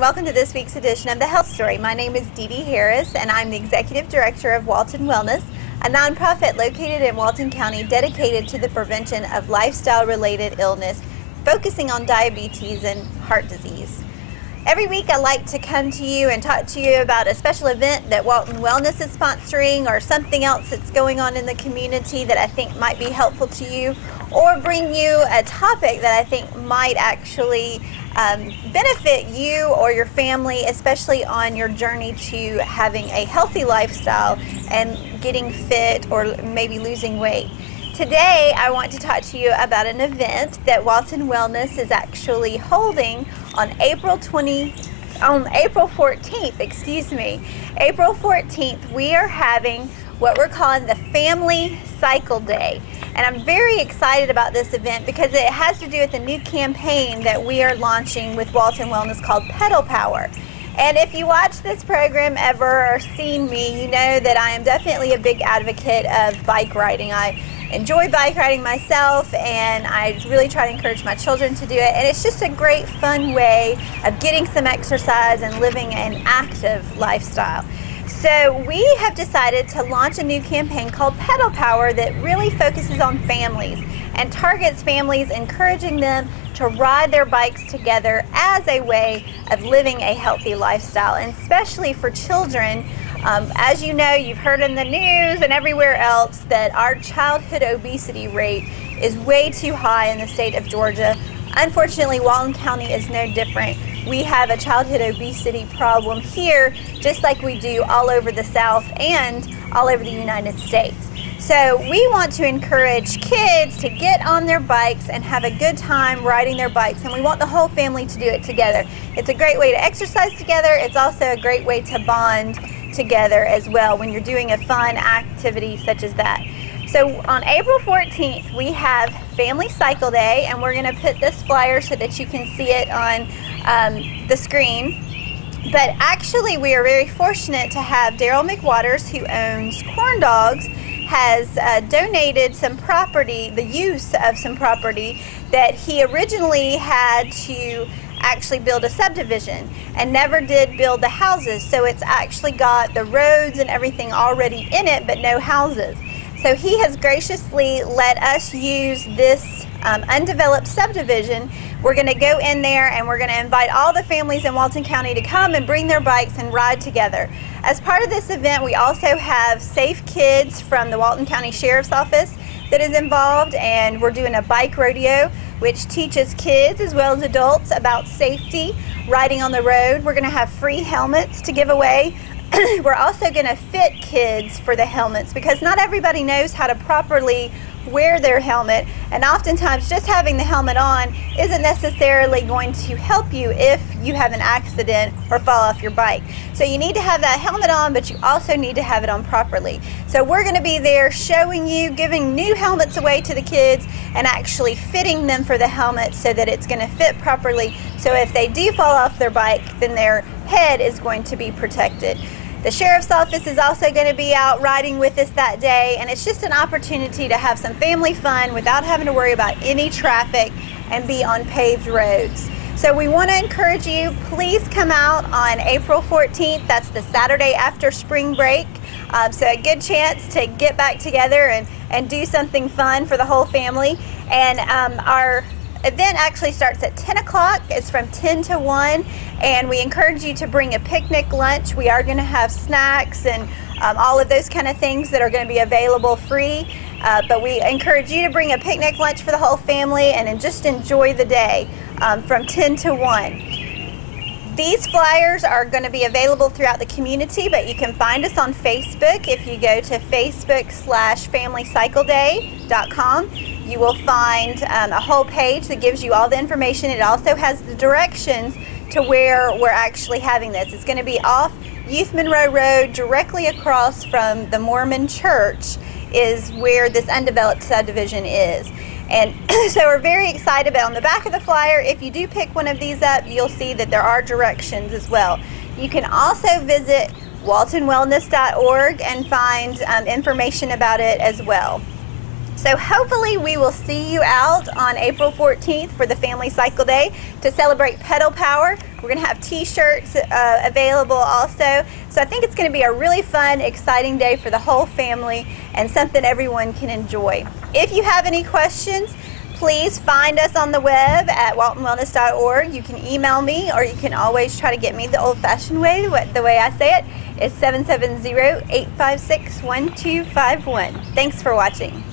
and welcome to this week's edition of The Health Story. My name is Dee Dee Harris, and I'm the Executive Director of Walton Wellness, a nonprofit located in Walton County dedicated to the prevention of lifestyle-related illness, focusing on diabetes and heart disease. Every week I like to come to you and talk to you about a special event that Walton Wellness is sponsoring or something else that's going on in the community that I think might be helpful to you, or bring you a topic that I think might actually benefit you or your family, especially on your journey to having a healthy lifestyle and getting fit or maybe losing weight. Today, I want to talk to you about an event that Walton Wellness is actually holding on April 14th, April 14th, we are having what we're calling the Family Cycle Day. And I'm very excited about this event because it has to do with a new campaign that we are launching with Walton Wellness called Pedal Power. And if you watch this program ever or seen me, you know that I am definitely a big advocate of bike riding. I enjoy bike riding myself, and I really try to encourage my children to do it. And it's just a great, fun way of getting some exercise and living an active lifestyle. So we have decided to launch a new campaign called Pedal Power that really focuses on families and targets families, encouraging them to ride their bikes together as a way of living a healthy lifestyle, and especially for children. As you know, you've heard in the news and everywhere else that our childhood obesity rate is way too high in the state of Georgia. Unfortunately, Walton County is no different. We have a childhood obesity problem here, just like we do all over the South and all over the United States. So we want to encourage kids to get on their bikes and have a good time riding their bikes, and we want the whole family to do it together. It's a great way to exercise together. It's also a great way to bond together as well when you're doing a fun activity such as that. So on April 14th, we have Family Cycle Day, and we're going to put this flyer so that you can see it on the screen. But actually, we are very fortunate to have Daryl McWaters, who owns Corn Dogs, has donated some property, the use of some property that he originally had to actually build a subdivision and never did build the houses. So it's actually got the roads and everything already in it, but no houses. So he has graciously let us use this undeveloped subdivision. We're going to go in there and we're going to invite all the families in Walton County to come and bring their bikes and ride together. As part of this event, we also have Safe Kids from the Walton County Sheriff's Office that is involved, and we're doing a bike rodeo which teaches kids as well as adults about safety riding on the road. We're going to have free helmets to give away. We're also going to fit kids for the helmets because not everybody knows how to properly wear their helmet, and oftentimes just having the helmet on isn't necessarily going to help you if you have an accident or fall off your bike. So you need to have that helmet on, but you also need to have it on properly. So we're going to be there showing you, giving new helmets away to the kids and actually fitting them for the helmet so that it's going to fit properly, so if they do fall off their bike, then their head is going to be protected. The Sheriff's Office is also going to be out riding with us that day, and it's just an opportunity to have some family fun without having to worry about any traffic and be on paved roads. So we want to encourage you, please come out on April 14th. That's the Saturday after spring break. So a good chance to get back together and do something fun for the whole family. And our event actually starts at 10 o'clock. It's from 10 to 1, and we encourage you to bring a picnic lunch. We are going to have snacks and all of those kind of things that are going to be available free, but we encourage you to bring a picnic lunch for the whole family and just enjoy the day from 10 to 1. These flyers are going to be available throughout the community, but you can find us on Facebook. If you go to facebook.com/FamilyCycleDay.com, you will find a whole page that gives you all the information. It also has the directions to where we're actually having this. It's going to be off Youth Monroe Road, directly across from the Mormon Church is where this undeveloped subdivision is. And so we're very excited, but on the back of the flyer, if you do pick one of these up, you'll see that there are directions as well. You can also visit waltonwellness.org and find information about it as well. So hopefully we will see you out on April 14th for the Family Cycle Day to celebrate pedal power. We're going to have t-shirts available also. So I think it's going to be a really fun, exciting day for the whole family and something everyone can enjoy. If you have any questions, please find us on the web at waltonwellness.org. You can email me, or you can always try to get me the old-fashioned way. The way I say it is 770-856-1251. Thanks for watching.